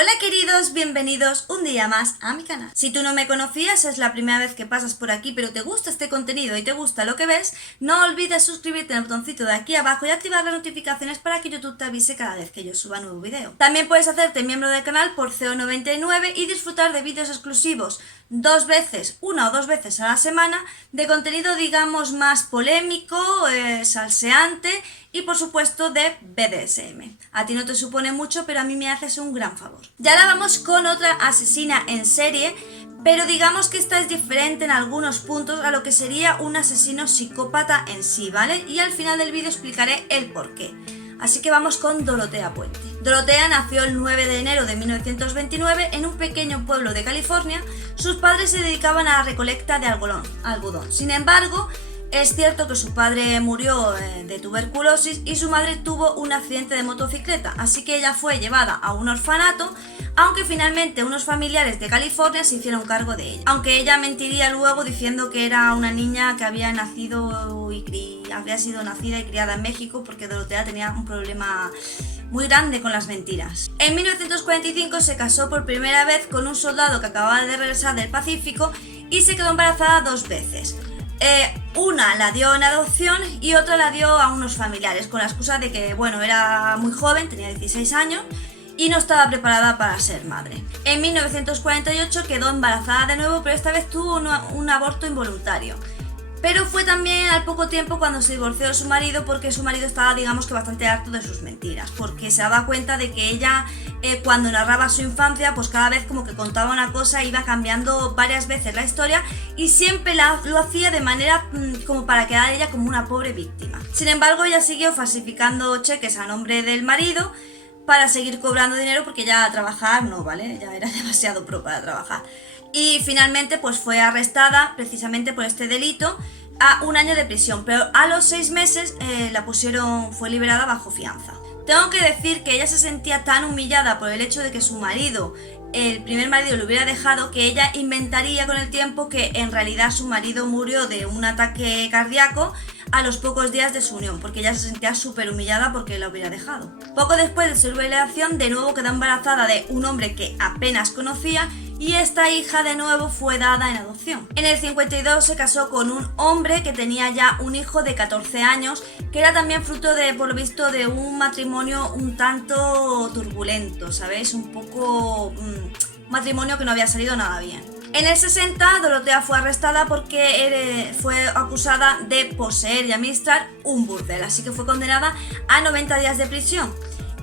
Hola queridos, bienvenidos un día más a mi canal. Si tú no me conocías, es la primera vez que pasas por aquí, pero te gusta este contenido y te gusta lo que ves, no olvides suscribirte en el botoncito de aquí abajo y activar las notificaciones para que YouTube te avise cada vez que yo suba nuevo video. También puedes hacerte miembro del canal por 0,99 y disfrutar de vídeos exclusivos una o dos veces a la semana de contenido digamos más polémico, salseante y por supuesto de BDSM. A ti no te supone mucho, pero a mí me haces un gran favor. Y ahora vamos con otra asesina en serie, pero digamos que esta es diferente en algunos puntos a lo que sería un asesino psicópata en sí, ¿vale? Y al final del vídeo explicaré el porqué. Así que vamos con Dorotea Puente. Dorotea nació el 9 de enero de 1929 en un pequeño pueblo de California. Sus padres se dedicaban a la recolecta de algodón. Sin embargo, es cierto que su padre murió de tuberculosis y su madre tuvo un accidente de motocicleta, así que ella fue llevada a un orfanato, aunque finalmente unos familiares de California se hicieron cargo de ella. Aunque ella mentiría luego diciendo que era una niña que había sido nacida y criada en México, porque Dorotea tenía un problema muy grande con las mentiras. En 1945 se casó por primera vez con un soldado que acababa de regresar del Pacífico y se quedó embarazada 2 veces. Una la dio en adopción y otra la dio a unos familiares con la excusa de que, bueno, era muy joven, tenía 16 años y no estaba preparada para ser madre. En 1948 quedó embarazada de nuevo, pero esta vez tuvo un aborto involuntario. Pero fue también al poco tiempo cuando se divorció de su marido, porque su marido estaba, digamos que bastante harto de sus mentiras, porque se daba cuenta de que ella, cuando narraba su infancia, pues cada vez como que contaba una cosa, iba cambiando varias veces la historia y siempre lo hacía de manera como para quedar ella como una pobre víctima. Sin embargo, ella siguió falsificando cheques a nombre del marido para seguir cobrando dinero, porque ya trabajar no, ¿vale? Ya era demasiado pro para trabajar. Y finalmente pues fue arrestada precisamente por este delito a 1 año de prisión, pero a los 6 meses fue liberada bajo fianza. Tengo que decir que ella se sentía tan humillada por el hecho de que su marido, el primer marido, lo hubiera dejado, que ella inventaría con el tiempo que en realidad su marido murió de un ataque cardíaco a los pocos días de su unión, porque ella se sentía súper humillada porque la hubiera dejado. Poco después de su liberación, de nuevo quedó embarazada de un hombre que apenas conocía y esta hija de nuevo fue dada en adopción. En el 52 se casó con un hombre que tenía ya un hijo de 14 años, que era también fruto de, por lo visto, de un matrimonio un tanto turbulento, ¿sabéis? Un poco matrimonio que no había salido nada bien. En el 60 Dorotea fue arrestada porque fue acusada de poseer y administrar un burdel, así que fue condenada a 90 días de prisión.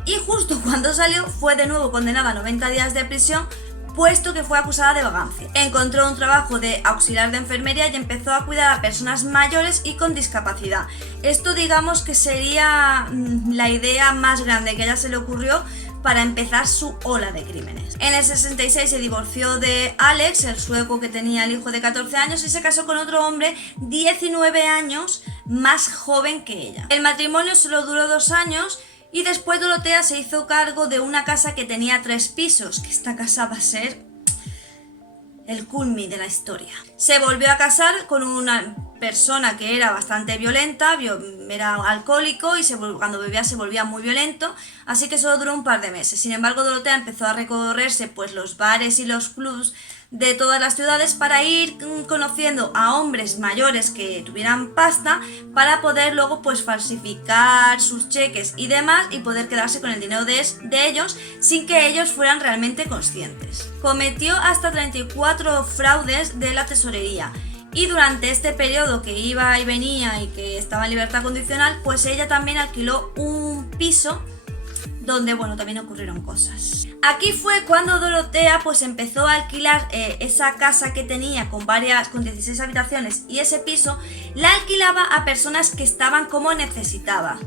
Y justo cuando salió fue de nuevo condenada a 90 días de prisión, puesto que fue acusada de vagancia. Encontró un trabajo de auxiliar de enfermería y empezó a cuidar a personas mayores y con discapacidad. Esto digamos que sería la idea más grande que a ella se le ocurrió para empezar su ola de crímenes. En el 66 se divorció de Alex, el sueco que tenía el hijo de 14 años, y se casó con otro hombre 19 años más joven que ella. El matrimonio solo duró 2 años y después Dorotea se hizo cargo de una casa que tenía 3 pisos, que esta casa va a ser el culmen de la historia. Se volvió a casar con una persona que era bastante violenta, era alcohólico y cuando bebía se volvía muy violento, así que solo duró un par de meses. Sin embargo, Dorotea empezó a recorrerse pues los bares y los clubs de todas las ciudades para ir conociendo a hombres mayores que tuvieran pasta para poder luego pues falsificar sus cheques y demás y poder quedarse con el dinero de ellos sin que ellos fueran realmente conscientes. Cometió hasta 34 fraudes de la tesorería. Y durante este periodo que iba y venía y que estaba en libertad condicional, pues ella también alquiló un piso donde, bueno, también ocurrieron cosas. Aquí fue cuando Dorotea pues empezó a alquilar esa casa que tenía con 16 habitaciones, y ese piso la alquilaba a personas que estaban como necesitadas.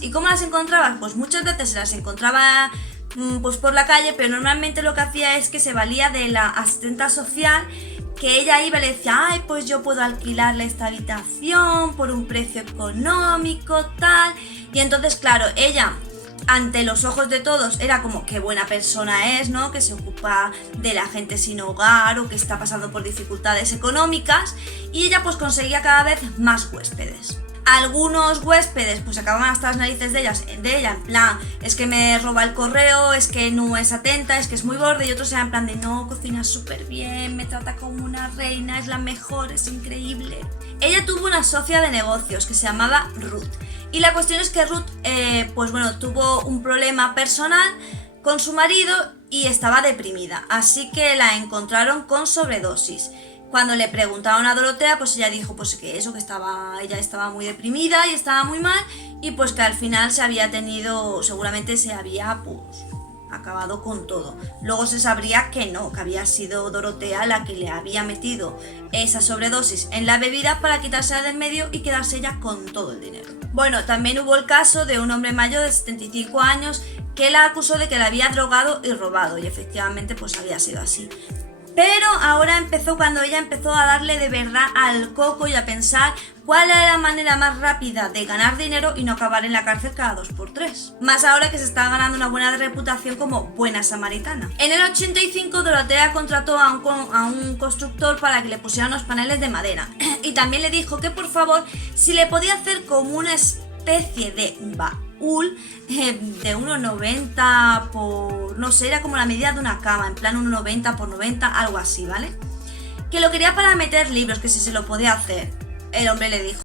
¿Y cómo las encontraba? Pues muchas veces se las encontraba pues por la calle, pero normalmente lo que hacía es que se valía de la asistenta social, que ella iba y le decía, ay, pues yo puedo alquilarle esta habitación por un precio económico, tal. Y entonces, claro, ella, ante los ojos de todos, era como qué buena persona es, ¿no? Que se ocupa de la gente sin hogar o que está pasando por dificultades económicas, y ella pues conseguía cada vez más huéspedes. Algunos huéspedes pues acababan hasta las narices de ella, en plan, es que me roba el correo, es que no es atenta, es que es muy borde, y otros eran en plan de no, cocina súper bien, me trata como una reina, es la mejor, es increíble. Ella tuvo una socia de negocios que se llamaba Ruth, y la cuestión es que Ruth, pues bueno, tuvo un problema personal con su marido y estaba deprimida, así que la encontraron con sobredosis. Cuando le preguntaron a Dorotea, pues ella dijo pues que eso, que ella estaba muy deprimida y estaba muy mal, y pues que al final seguramente se había pues acabado con todo. Luego se sabría que no, que había sido Dorotea la que le había metido esa sobredosis en la bebida para quitársela de en medio y quedarse ella con todo el dinero. Bueno, también hubo el caso de un hombre mayor de 75 años que la acusó de que la había drogado y robado, y efectivamente pues había sido así. Pero ahora cuando ella empezó a darle de verdad al coco y a pensar cuál era la manera más rápida de ganar dinero y no acabar en la cárcel cada 2x3. Más ahora que se está ganando una buena reputación como buena samaritana. En el 85 Dorotea contrató a un constructor para que le pusiera unos paneles de madera. Y también le dijo que por favor si le podía hacer como una especie de baúl de 1,90 por... no sé, era como la medida de una cama, en plan 1,90 por 90, algo así, ¿vale? Que lo quería para meter libros, que si se lo podía hacer. El hombre le dijo